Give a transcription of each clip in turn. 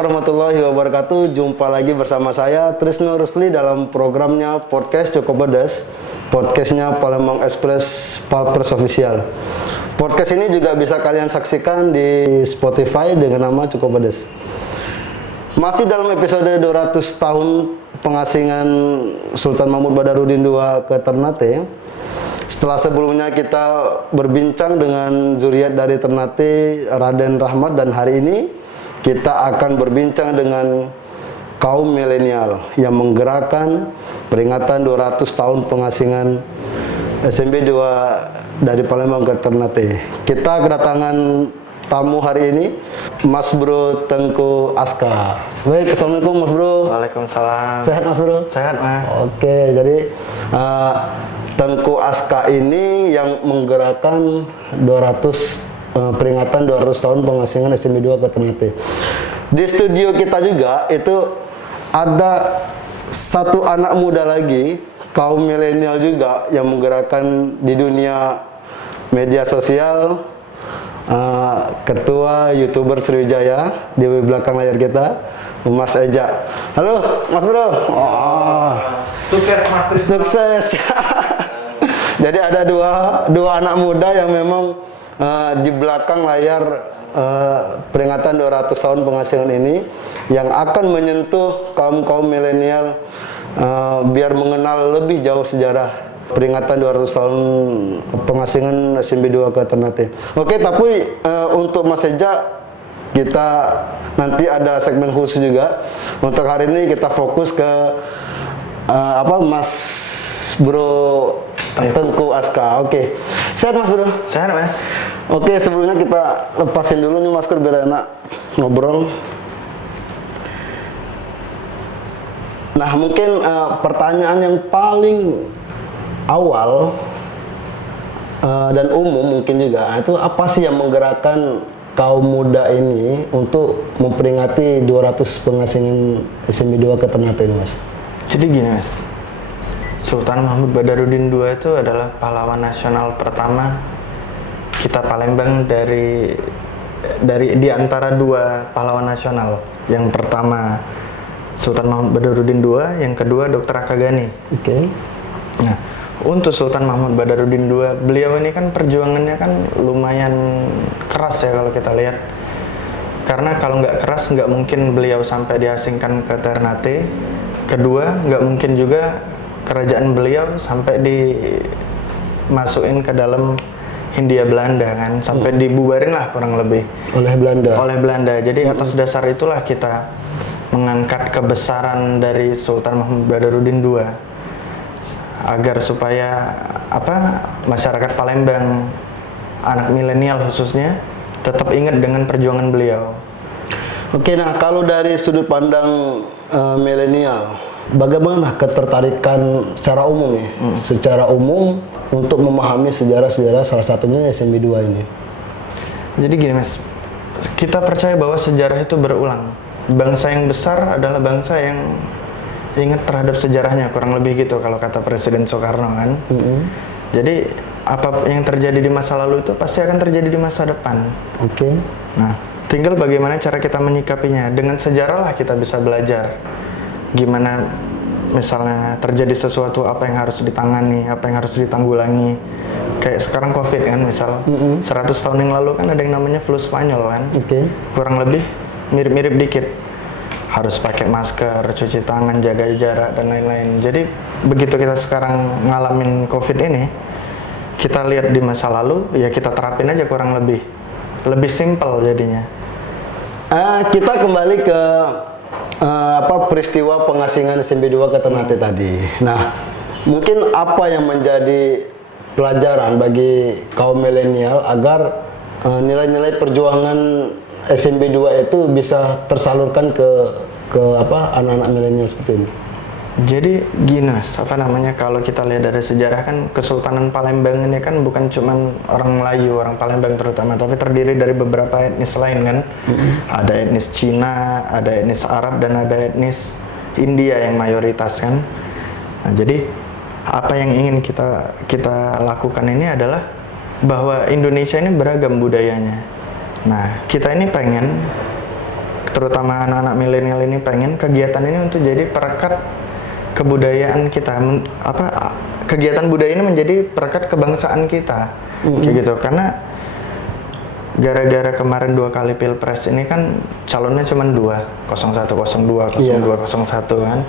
warahmatullahi wabarakatuh. Jumpa lagi bersama saya Trisno Rusli dalam programnya Podcast Cukup Pedas. Podcastnya Palembang Express Palpers Official. Podcast ini juga bisa kalian saksikan di Spotify dengan nama Cukup Pedas. Masih dalam episode 200 tahun pengasingan Sultan Mahmud Badarudin II ke Ternate. Setelah sebelumnya kita berbincang dengan zuriat dari Ternate, Raden Rahmat, dan hari ini kita akan berbincang dengan kaum milenial yang menggerakkan peringatan 200 tahun pengasingan SMB 2 dari Palembang ke Ternate. Kita kedatangan tamu hari ini, Mas Bro Tengku Aska. Baik, assalamualaikum Mas Bro. Waalaikumsalam. Sehat Mas Bro? Sehat Mas. Oke, jadi Tengku Aska ini yang menggerakkan 200 peringatan 200 tahun pengasingan SMB 2 ke Ternate. Di studio kita juga itu ada satu anak muda lagi, kaum milenial juga yang menggerakkan di dunia media sosial, ketua YouTuber Sriwijaya di belakang layar kita, Mas Eja. Halo Mas Bro. Sukses Mas. Sukses. Jadi ada dua anak muda yang memang di belakang layar peringatan 200 tahun pengasingan ini yang akan menyentuh kaum milenial biar mengenal lebih jauh sejarah peringatan 200 tahun pengasingan SMB 2 ke Ternate. Oke, tapi untuk Mas Eja kita nanti ada segmen khusus juga. Untuk hari ini kita fokus ke Mas Bro Tengku Aska. Oke. Sehat Mas Bro? Sehat Mas. Oke, sebelumnya kita lepasin dulu nih masker biar enak ngobrol. Nah, mungkin pertanyaan yang paling awal dan umum mungkin juga, itu apa sih yang menggerakkan kaum muda ini untuk memperingati 200 pengasingan SMB 2 ke Ternate ini, Mas? Jadi gini Mas, Sultan Mahmud Badarudin II itu adalah pahlawan nasional pertama kita Palembang dari di antara dua pahlawan nasional. Yang pertama Sultan Mahmud Badarudin II, yang kedua Dr. Akagani. Oke. Nah, untuk Sultan Mahmud Badarudin II, beliau ini kan perjuangannya kan lumayan keras ya kalau kita lihat. Karena kalau nggak keras nggak mungkin beliau sampai diasingkan ke Ternate. Kedua, nggak mungkin juga kerajaan beliau sampai dimasukin ke dalam Hindia Belanda kan, sampai dibubarin lah kurang lebih Oleh Belanda. Jadi atas dasar itulah kita mengangkat kebesaran dari Sultan Mahmud Badarudin II agar supaya masyarakat Palembang, anak milenial khususnya, tetap ingat dengan perjuangan beliau. Oke, nah kalau dari sudut pandang milenial, bagaimana ketertarikan secara umum ya? Secara umum untuk memahami sejarah-sejarah salah satunya SMB 2 ini. Jadi gini Mas, kita percaya bahwa sejarah itu berulang. Bangsa yang besar adalah bangsa yang ingat terhadap sejarahnya, kurang lebih gitu kalau kata Presiden Soekarno kan. Jadi apa yang terjadi di masa lalu itu pasti akan terjadi di masa depan. Oke. Nah, tinggal bagaimana cara kita menyikapinya. Dengan sejarah lah kita bisa belajar gimana misalnya terjadi sesuatu, apa yang harus ditangani, apa yang harus ditanggulangi. Kayak sekarang COVID kan, misal 100 tahun yang lalu kan ada yang namanya flu Spanyol kan. Kurang lebih mirip-mirip dikit. Harus pakai masker, cuci tangan, jaga jarak, dan lain-lain. Jadi begitu kita sekarang ngalamin COVID ini, kita lihat di masa lalu, ya kita terapin aja kurang lebih. Lebih simpel jadinya. Kita kembali ke peristiwa pengasingan SMB 2 ke Ternate tadi. Nah, mungkin apa yang menjadi pelajaran bagi kaum milenial agar nilai-nilai perjuangan SMB 2 itu bisa tersalurkan ke anak-anak milenial seperti ini? Jadi gini Mas, kalau kita lihat dari sejarah kan Kesultanan Palembang ini kan bukan cuman orang Melayu, orang Palembang terutama, tapi terdiri dari beberapa etnis lain kan. Ada etnis Cina, ada etnis Arab, dan ada etnis India yang mayoritas kan. Nah, jadi apa yang ingin kita lakukan ini adalah bahwa Indonesia ini beragam budayanya. Nah, kita ini pengen terutama anak-anak milenial ini pengen kegiatan ini untuk jadi perekat kebudayaan kita, kegiatan budaya ini menjadi perekat kebangsaan kita, kayak gitu. Karena gara-gara kemarin 2 kali pilpres ini kan calonnya cuma 2, 0102, 0201 kan,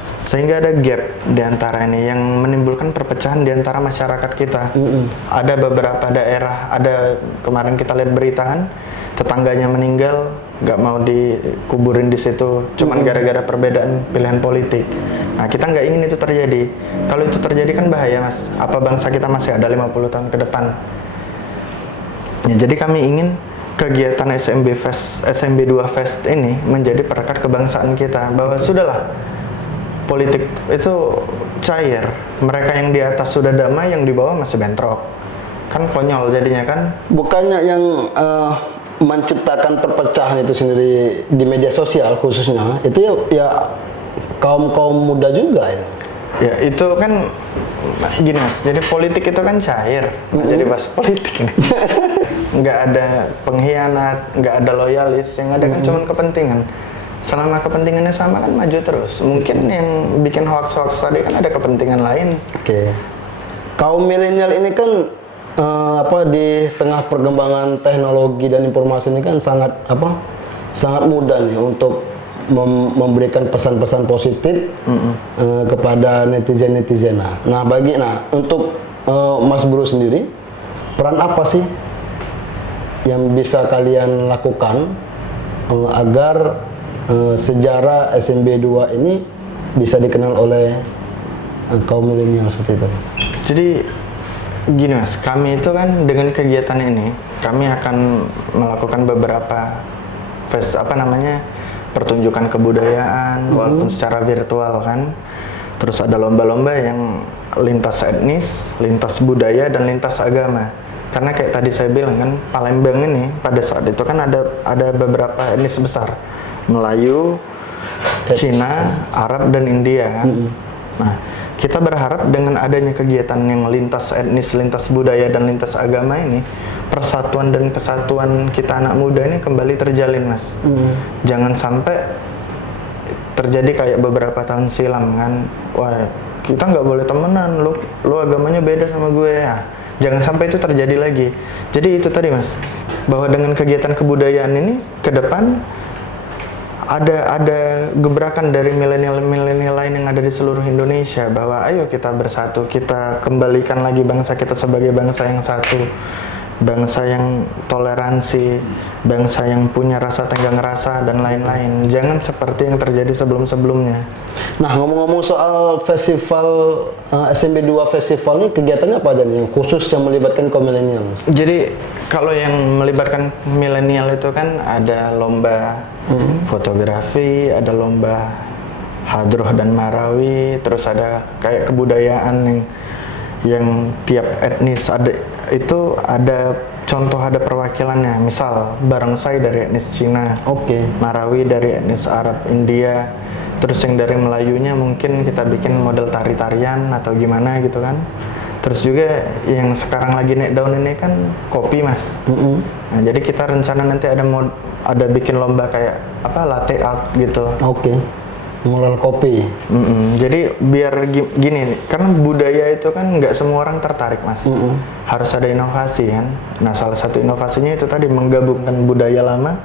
sehingga ada gap di antara ini yang menimbulkan perpecahan di antara masyarakat kita. Ada beberapa daerah, ada kemarin kita lihat berita kan, tetangganya meninggal, nggak mau dikuburin di situ, cuman gara-gara perbedaan pilihan politik. Nah, kita nggak ingin itu terjadi. Kalau itu terjadi kan bahaya, Mas. Apa bangsa kita masih ada 50 tahun ke depan? Ya, jadi kami ingin kegiatan SMB 2 Fest ini menjadi perekat kebangsaan kita, bahwa sudahlah, politik itu cair. Mereka yang di atas sudah damai, yang di bawah masih bentrok. Kan konyol jadinya kan. Bukannya yang menciptakan perpecahan itu sendiri di media sosial khususnya, itu ya kaum muda juga ya. Ya itu kan gini Mas, jadi politik itu kan cair. Jadi bahas politik ini. Nggak ada pengkhianat, nggak ada loyalis, yang ada kan cuma kepentingan. Selama kepentingannya sama kan maju terus. Mungkin yang bikin hoax-hoax tadi kan ada kepentingan lain. Oke. Kaum milenial ini kan di tengah perkembangan teknologi dan informasi ini kan sangat mudah nih untuk memberikan pesan-pesan positif kepada netizen. Nah, untuk Mas Bro sendiri, peran apa sih yang bisa kalian lakukan agar sejarah SMB 2 ini bisa dikenal oleh kaum milenial seperti itu? Jadi gini Mas, kami itu kan dengan kegiatan ini kami akan melakukan beberapa pertunjukan kebudayaan walaupun secara virtual kan. Terus ada lomba-lomba yang lintas etnis, lintas budaya dan lintas agama. Karena kayak tadi saya bilang kan, Palembang ini pada saat itu kan ada beberapa etnis besar. Melayu, Cina, Arab dan India kan. Nah, kita berharap dengan adanya kegiatan yang lintas etnis, lintas budaya dan lintas agama ini, persatuan dan kesatuan kita anak muda ini kembali terjalin, Mas. Jangan sampai terjadi kayak beberapa tahun silam kan, wah kita nggak boleh temenan, lu agamanya beda sama gue ya. Jangan sampai itu terjadi lagi. Jadi itu tadi Mas, bahwa dengan kegiatan kebudayaan ini ke depan ada gebrakan dari milenial lain yang ada di seluruh Indonesia, bahwa ayo kita bersatu, kita kembalikan lagi bangsa kita sebagai bangsa yang satu, bangsa yang toleransi, bangsa yang punya rasa tenggang rasa dan lain-lain. Jangan seperti yang terjadi sebelum-sebelumnya. Nah, ngomong-ngomong soal festival SMB 2 Festival ini, kegiatannya apa aja nih khusus yang melibatkan kaum milenial? Jadi kalau yang melibatkan milenial itu kan ada lomba fotografi, ada lomba hadroh dan marawi, terus ada kayak kebudayaan yang tiap etnis ada contoh, ada perwakilannya. Misal barongsai dari etnis Cina, marawi dari etnis Arab, India. Terus yang dari Melayunya mungkin kita bikin model tari-tarian atau gimana gitu kan. Terus juga yang sekarang lagi naik daun ini kan kopi Mas. Nah, jadi kita rencana nanti ada bikin lomba kayak latte art gitu. Mengelola kopi. Jadi biar gini, karena budaya itu kan nggak semua orang tertarik Mas. Harus ada inovasi kan. Nah, salah satu inovasinya itu tadi menggabungkan budaya lama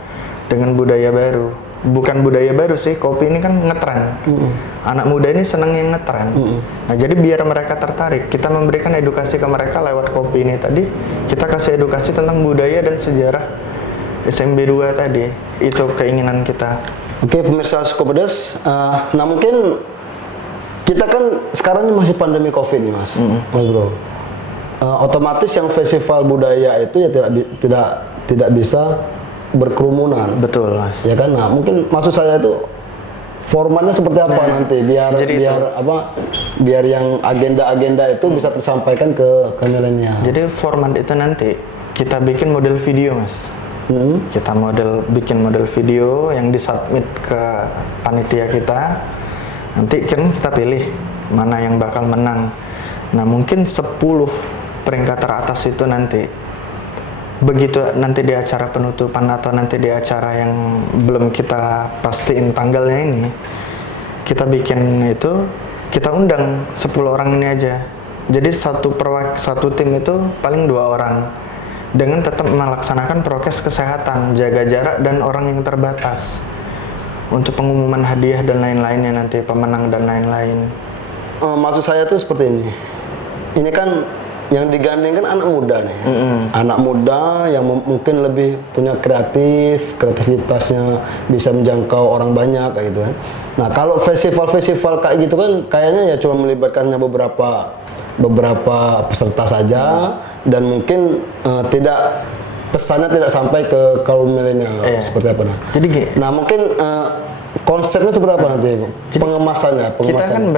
dengan budaya baru. Bukan budaya baru sih, kopi ini kan ngetren. Anak muda ini senang yang ngetren. Nah, jadi biar mereka tertarik, kita memberikan edukasi ke mereka lewat kopi ini tadi. Kita kasih edukasi tentang budaya dan sejarah SMB 2 tadi. Itu keinginan kita. Oke, pemirsa Suko Pedas. Nah, mungkin kita kan sekarang masih pandemi COVID nih, Mas Bro. Otomatis yang festival budaya itu ya tidak bisa berkerumunan. Betul, Mas. Ya kan? Nah, mungkin maksud saya itu formatnya seperti apa nanti biar yang agenda-agenda itu bisa tersampaikan ke milenial. Jadi format itu nanti kita bikin model video, Mas. Kita bikin model video yang disubmit ke panitia kita. Nanti kan kita pilih mana yang bakal menang. Nah, mungkin 10 peringkat teratas itu nanti begitu nanti di acara penutupan atau nanti di acara yang belum kita pastiin tanggalnya ini, kita bikin itu, kita undang 10 orang ini aja. Jadi satu tim itu paling 2 orang, dengan tetap melaksanakan prokes kesehatan, jaga jarak dan orang yang terbatas. Untuk pengumuman hadiah dan lain-lainnya nanti, pemenang dan lain-lain. Maksud saya tuh seperti ini. Ini kan yang digandeng kan anak muda nih. Anak muda yang mungkin lebih punya kreativitasnya bisa menjangkau orang banyak kayak gitu kan. Nah, kalau festival-festival kayak gitu kan kayaknya ya cuma melibatkannya beberapa peserta saja dan mungkin pesannya tidak sampai ke kaum milenial seperti apa nah. Jadi nah mungkin konsepnya seperti apa nanti pengemasannya? Kita kan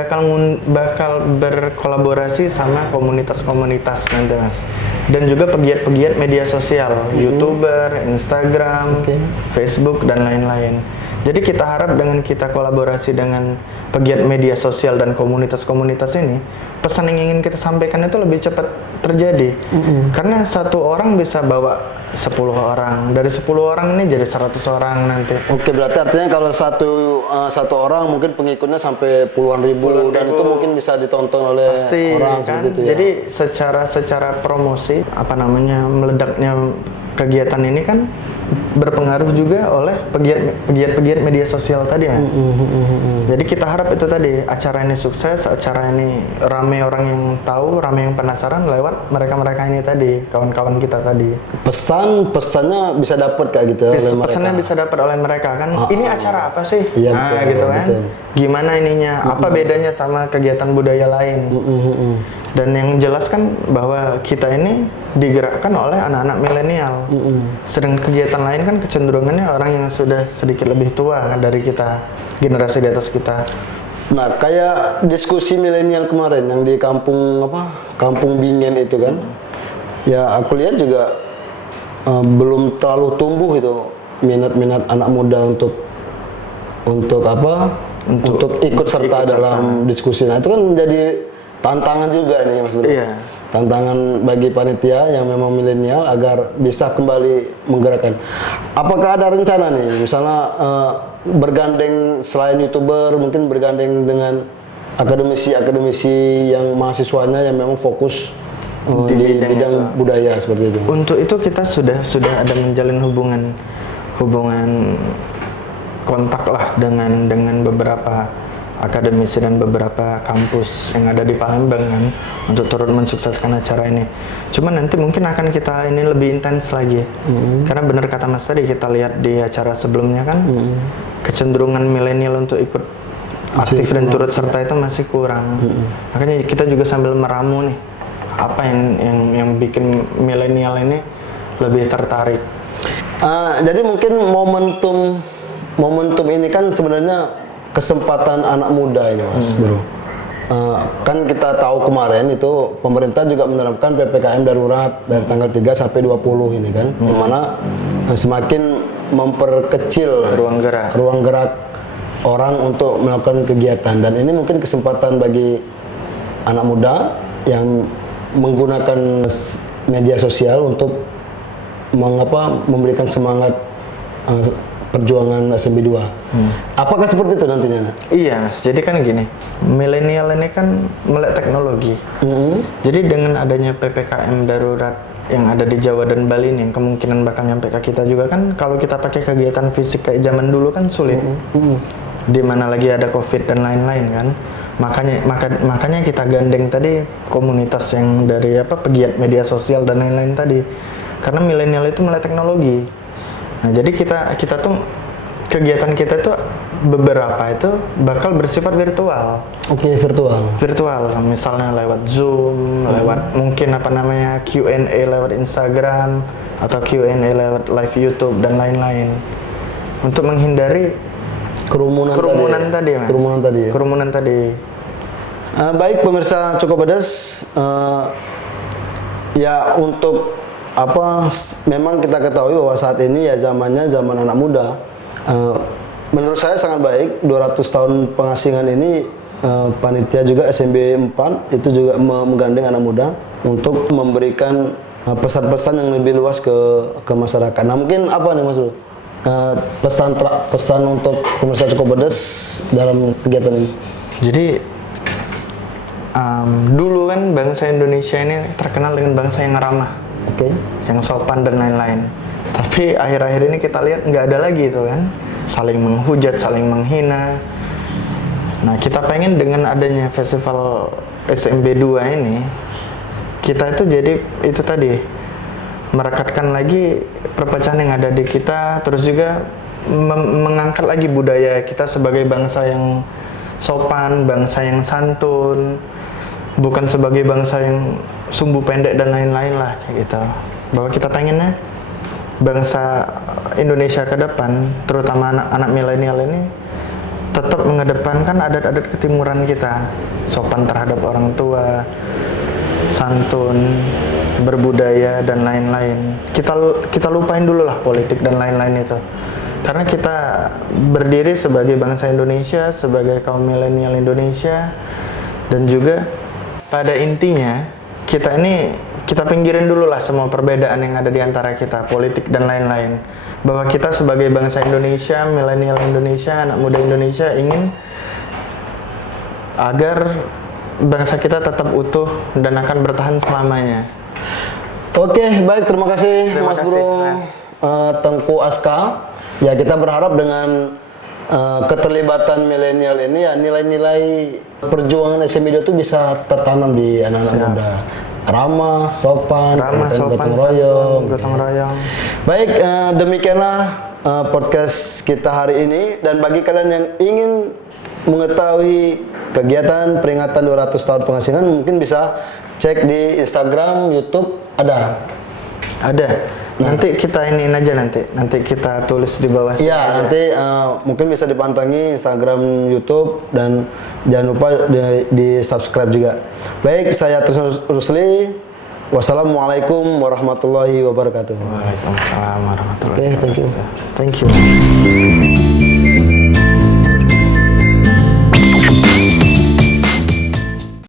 bakal berkolaborasi sama komunitas-komunitas nanti Mas, dan juga pegiat-pegiat media sosial, YouTuber, Instagram, Facebook dan lain-lain. Jadi kita harap dengan kita kolaborasi dengan pegiat media sosial dan komunitas-komunitas ini, pesan yang ingin kita sampaikan itu lebih cepat terjadi. Karena satu orang bisa bawa 10 orang, dari 10 orang ini jadi 100 orang nanti. Oke, berarti artinya kalau satu orang mungkin pengikutnya sampai puluhan ribu dan itu mungkin bisa ditonton oleh pasti, orang kan? seperti itu ya. Jadi secara promosi meledaknya kegiatan ini kan berpengaruh juga oleh pegiat media sosial tadi Mas. Jadi kita harap itu tadi, acara ini sukses, acara ini rame orang yang tahu, rame yang penasaran lewat mereka ini tadi, kawan-kawan kita tadi. Pesannya bisa dapat kayak gitu ya. Pesannya bisa dapat oleh mereka kan. Ini acara apa sih? Iya, nah betul, gitu kan. Betul. Gimana ininya? Apa bedanya sama kegiatan budaya lain? Dan yang jelas kan bahwa kita ini digerakkan oleh anak-anak milenial. Sedangkan kegiatan lain kan kecenderungannya orang yang sudah sedikit lebih tua kan dari kita, generasi di atas kita. Nah, kayak diskusi milenial kemarin yang di Kampung Bingen itu kan. Ya, aku lihat juga belum terlalu tumbuh itu minat anak muda untuk ikut serta dalam diskusi. Nah, itu kan menjadi tantangan juga nih Mas Bro. Iya. Tantangan bagi panitia yang memang milenial agar bisa kembali menggerakkan. Apakah ada rencana nih, misalnya bergandeng selain YouTuber, mungkin bergandeng dengan akademisi yang mahasiswanya yang memang fokus di bidang budaya seperti itu. Untuk itu kita sudah ada menjalin hubungan kontak lah dengan beberapa akademisi dan beberapa kampus yang ada di Palembang kan, untuk turut mensukseskan acara ini. Cuman nanti mungkin akan kita ini lebih intens lagi. Karena benar kata Mas tadi, kita lihat di acara sebelumnya kan kecenderungan milenial untuk ikut aktif dan turut serta itu masih kurang. Makanya kita juga sambil meramu nih apa yang bikin milenial ini lebih tertarik. Jadi mungkin momentum ini kan sebenarnya kesempatan anak muda ini Mas Bro. Kan kita tahu kemarin itu pemerintah juga menerapkan PPKM darurat dari tanggal 3 sampai 20 ini kan, di mana semakin memperkecil ruang gerak orang untuk melakukan kegiatan, dan ini mungkin kesempatan bagi anak muda yang menggunakan media sosial untuk memberikan semangat perjuangan SMB 2. Apakah seperti itu nantinya? Iya Mas, jadi kan gini, milenial ini kan melek teknologi. Jadi dengan adanya PPKM darurat yang ada di Jawa dan Bali ini, yang kemungkinan bakal nyampe ke kita juga kan, kalau kita pakai kegiatan fisik kayak zaman dulu kan sulit. Di mana lagi ada COVID dan lain-lain kan. Makanya kita gandeng tadi komunitas yang dari pegiat media sosial dan lain-lain tadi. Karena milenial itu melek teknologi. Nah, jadi kita tuh kegiatan kita tuh beberapa itu bakal bersifat virtual. Oke, virtual. Misalnya lewat Zoom, lewat mungkin Q&A lewat Instagram atau Q&A lewat live YouTube dan lain-lain. Untuk menghindari kerumunan tadi, Mas. Kerumunan tadi. Baik pemirsa Cukup Pedas, ya untuk memang kita ketahui bahwa saat ini ya zamannya zaman anak muda. Menurut saya sangat baik 200 tahun pengasingan ini, panitia juga SMB 4 itu juga menggandeng anak muda untuk memberikan pesan-pesan yang lebih luas ke masyarakat. Nah, mungkin apa nih Mas Bro? Pesan untuk pemirsa Cukup Pedas dalam kegiatan ini. Jadi dulu kan bangsa Indonesia ini terkenal dengan bangsa yang ramah, Oke. yang sopan dan lain-lain. Tapi akhir-akhir ini kita lihat nggak ada lagi itu kan, saling menghujat, saling menghina. Nah, kita pengen dengan adanya festival SMB 2 ini, kita itu jadi itu tadi merekatkan lagi perpecahan yang ada di kita, terus juga mengangkat lagi budaya kita sebagai bangsa yang sopan, bangsa yang santun, bukan sebagai bangsa yang sumbu pendek dan lain-lain lah kayak gitu. Bahwa kita pengennya bangsa Indonesia ke depan, terutama anak-anak milenial ini tetap mengedepankan adat-adat ketimuran kita, sopan terhadap orang tua, santun, berbudaya dan lain-lain. Kita lupain dulu lah politik dan lain-lain itu. Karena kita berdiri sebagai bangsa Indonesia, sebagai kaum milenial Indonesia, dan juga pada intinya kita pinggirin dulu lah semua perbedaan yang ada di antara kita, politik dan lain-lain. Bahwa kita sebagai bangsa Indonesia, milenial Indonesia, anak muda Indonesia ingin agar bangsa kita tetap utuh dan akan bertahan selamanya. Oke, baik, terima kasih Terima Mas kasih, Bro Mas. Tengku Aska. Ya, kita berharap dengan keterlibatan milenial ini ya nilai-nilai perjuangan SMB itu bisa tertanam di anak-anak Siap. muda. Ramah, sopan, Sopan, royong. santun, gotong royong. Baik, demikianlah podcast kita hari ini. Dan bagi kalian yang ingin mengetahui kegiatan peringatan 200 tahun pengasingan, mungkin bisa cek di Instagram, YouTube, ada. Nanti kita iniin aja nanti kita tulis di bawah sini Iya, aja. nanti mungkin bisa dipantangi Instagram, YouTube, dan jangan lupa di subscribe juga. Baik, saya Trisno Rusli. Wassalamualaikum warahmatullahi wabarakatuh. Waalaikumsalam warahmatullahi Oke, thank you. wabarakatuh. Thank you.